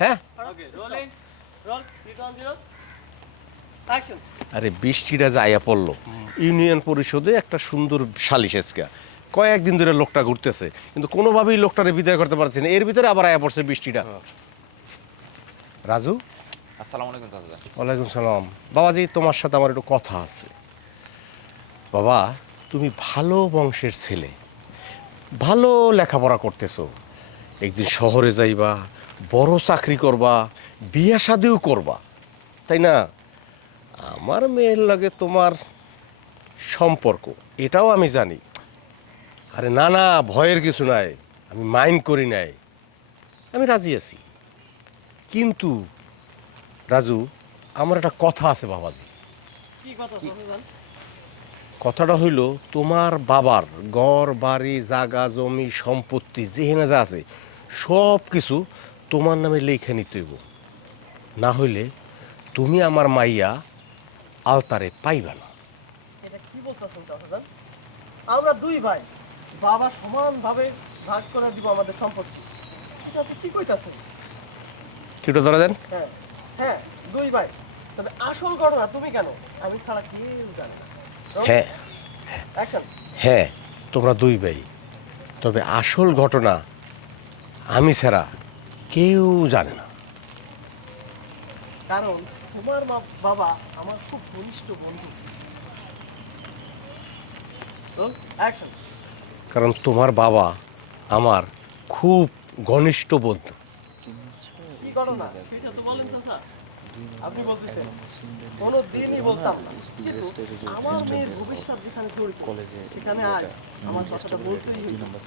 হ্যাঁ okay rolling role 3 action আরে বৃষ্টিটা যাইয়া পড়লো ইউনিয়ন পরিষদে একটা সুন্দর সালিশ আজকে কয়েকদিন ধরে লোকটা ঘুরতেছে কিন্তু কোনোভাবেই লোকটারে বিদায় করতে পারছে না এর ভিতরে আবার আয়া পড়ছে বৃষ্টিটা রাজু আসসালামু আলাইকুম চাচা। ওয়ালাইকুম সালাম বাবাজি তোমার সাথে আমার একটু কথা আছে বাবা তুমি ভালো বংশের ছেলে ভালো লেখাপড়া করতেছো একদিন শহরে যাইবা বড় চাকরি করবা বিয়ে শাদিও করবা তাই না আমার মেয়ের লাগে তোমার সম্পর্ক এটাও আমি জানি আরে না না ভয়ের কিছু নাই আমি মাইন্ড করি নাই আমি রাজি আছি কিন্তু রাজু আমার একটা কথা আছে বাবাজি কি কথা চাচা? কথাটা হইল তোমার বাবার ঘর বাড়ি জাগা জমি সম্পত্তি যেখানে যা আছে সব কিছু তোমার নামে লেখা নিতে হইব না হইলে তুমি আমার মাইয়া আলতারে পাইবা না এটা কি বলতেছেন চাচা? আমরা দুই ভাই বাবা সমানভাবে ভাগ করে দিব আমাদের সম্পত্তি। এটা আপনি কি কইতাছেন? কিটা ধরা দেন হ্যাঁ হ্যাঁ দুই ভাই, তবে আসল ঘটনা তুমি কেন আমি ছাড়া কেউ জানে না। হ্যাঁ অ্যাকশন। হ্যাঁ তোমরা দুই ভাই তবে আসল ঘটনা আমি ছাড়া কেউ জানে না কারণ তোমার বাবা আমার খুব ঘনিষ্ঠ বন্ধু। অ্যাকশন। কারণ তোমার বাবা আমার খুব ঘনিষ্ঠ বন্ধু কি ঘটনা সেটা তো বলেন চাচা। আপনি বলতেছেন কোনো দিনই বলতাম না, কিন্তু আমার মেয়ের ভবিষ্যৎ যেখানে জড়িত সেখানে আজ আমার কথাটা বলতেই হবে।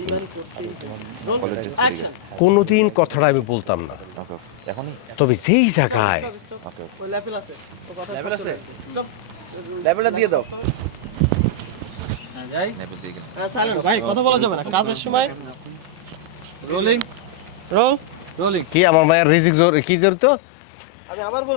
এইবারই করতেই হবে। অ্যাকশন। কোনোদিন কথাটা আমি বলতাম না ওকে এখনই তবে যেই জায়গায় ওকে ওই লেভেল আছে তো কথা লেভেল আছে? Stop. লেভেলটা দিয়ে দাও। যাই নেবে দিকে হ্যাঁ সাইলেন্ট ভাই, কথা বলা যাবে না কাজের সময়। Rolling role rolling. কি আমার মায়ের রিজিক জোর কি জড়িত আমি আবার